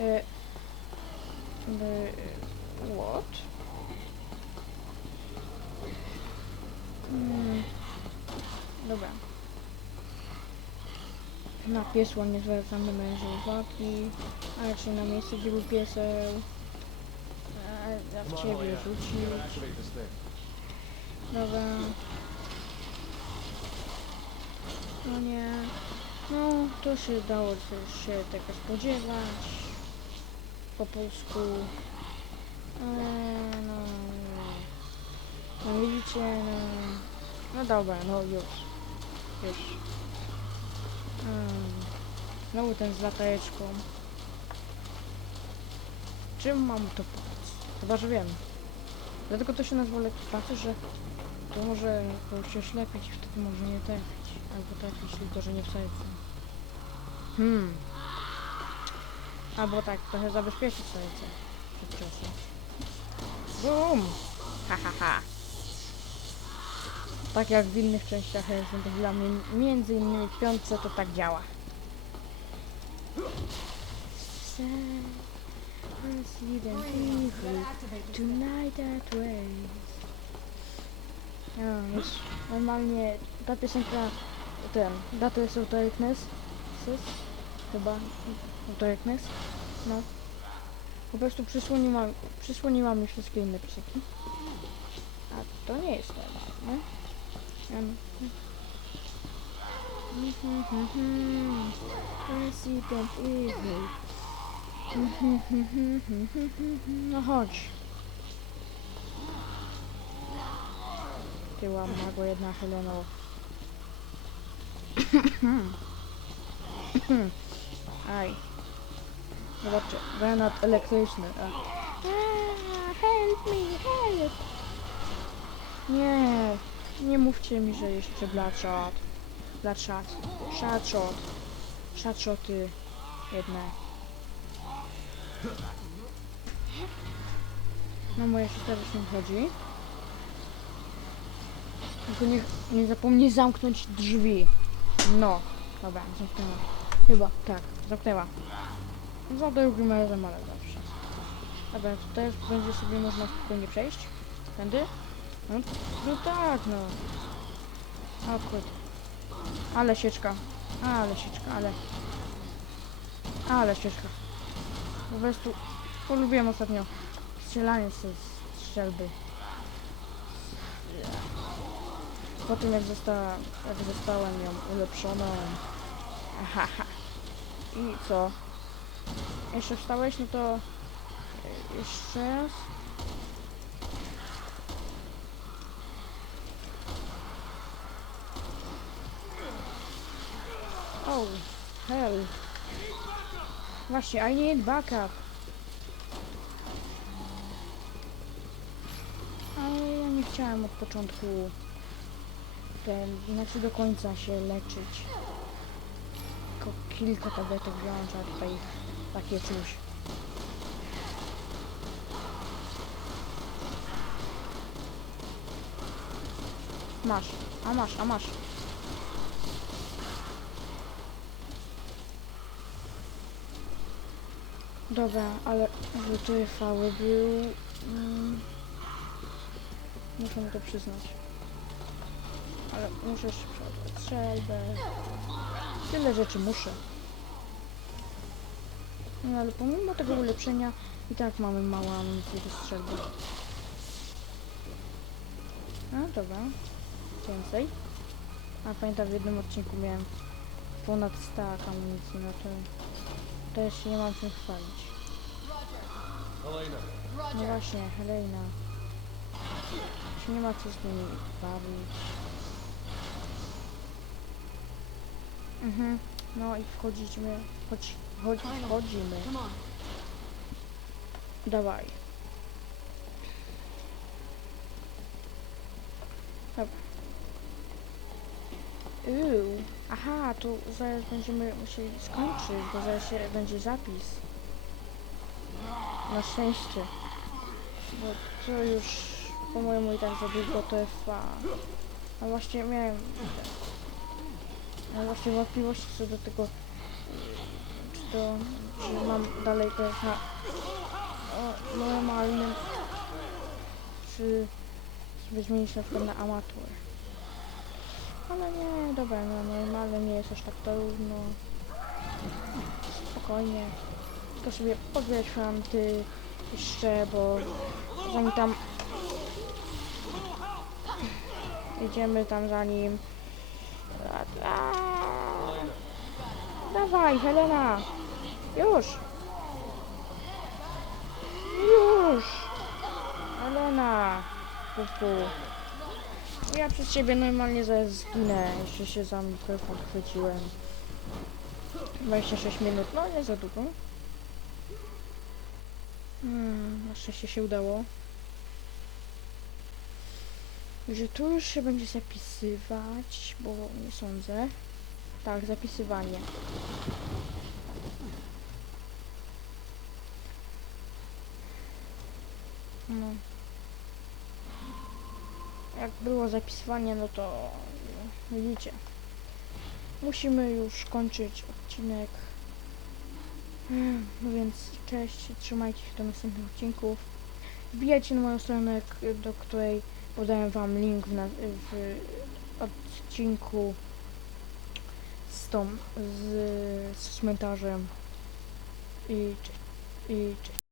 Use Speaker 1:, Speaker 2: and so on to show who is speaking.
Speaker 1: E, by, what? Hmm. Dobra. Na piesła nie zwracam na męża uwagi. A raczej na miejsce, gdzie był pieseł. A, w ciebie rzucił. Dobra. No nie. No, to się dało się tego spodziewać. Po polsku. Eee, no. No widzicie, no. No dobra, no już. Już. Mm. Znowu ten z latajeczką. Czym mam to pomóc? Chyba, że wiem. Dlatego to się nazywa lek pracy, że to może kogoś oślepić i wtedy może nie trafić. Albo trafić tylko, że nie w serce. Hmm. Albo tak, trochę zabezpieczyć serce przed czasem. Bum! Ha ha ha! Tak jak w innych częściach Resident Evil, między innymi w piątce to tak działa. Resident Evil, tonight at. Ja, jest normalnie ta piosenka, ten, jest of Darkness, Chyba, of Darkness, no. Po prostu przysłoniła, przysłoniła mi wszystkie inne piosenki. A to nie jest normalne. Resident Evil. No chodź. Tyła mago jedna Heleno. Aj. Zobaczcie, granat elektryczny. A. Ah, help me, help! Nie, nie mówcie mi, że jeszcze Bloodshot. Bloodshot. Shotshot. Shotshoty. Jedne. No moja siostra już nie chodzi. Tylko nie, nie zapomnij zamknąć drzwi. No. Dobra, zamknęła. Chyba, tak, zamknęła. Za drugim razem, ale zawsze. Dobra, to teraz będzie sobie można spokojnie przejść. Tędy? No, no tak, no. O kurde. Ale sieczka. Ale sieczka, ale... Ale sieczka. Po prostu polubiłem ostatnio strzelanie ze strzelby. Po tym jak, zosta jak zostałem ją ulepszoną. Aha. I co? Jeszcze wstałeś? No to... e, Jeszcze raz. Oh, hell. Właśnie, I need backup. Ale ja nie chciałem od początku ten, znaczy do końca się leczyć. Kilka tabletek wziąć, a tutaj takie coś. Masz, a masz, a masz. Dobra, ale wytrwały był... Mm, muszę mu to przyznać. Ale muszę przeładować strzelbę. Tyle rzeczy muszę. No ale pomimo tego ulepszenia i tak mamy mało amunicji do strzelby. No dobra. Więcej. A pamiętam w jednym odcinku miałem ponad 100 amunicji, no to też nie mam czym chwalić. No właśnie, Helena. Się nie ma co z nimi bawić. Mhm. No i wchodzimy. Chodź,
Speaker 2: Come on.
Speaker 1: Dawaj. Dobra. Uuu. Aha, to zaraz będziemy musieli skończyć, bo zaraz się będzie zapis. Na szczęście. Bo to już po mojemu i tak za długo to trwa. A właśnie miałem... Mam właśnie wątpliwości co do tego, to mam dalej to jest na normalnym, czy sobie zmienić na przykład na amator. Ale nie, dobra, no normalne nie jest aż tak trudno. Spokojnie. Tylko sobie podbierać fanty jeszcze, bo zanim tam Idziemy tam za nim. Dawaj, Helena! Już! Już! Helena! Pupu. Ja przez ciebie normalnie zginę, jeszcze się za mikrofon chwyciłem. 26 minut, no nie za długo. Hmm, na szczęście się udało. Że tu już się będzie zapisywać, bo nie sądzę. Tak, zapisywanie. No. Jak było zapisywanie, no to widzicie. Musimy już kończyć odcinek. No więc cześć, trzymajcie się do następnych odcinków. Wbijajcie na moją stronę, do której podałem wam link w, w odcinku z tą, z, z cmentarzem i, cze- i cześć.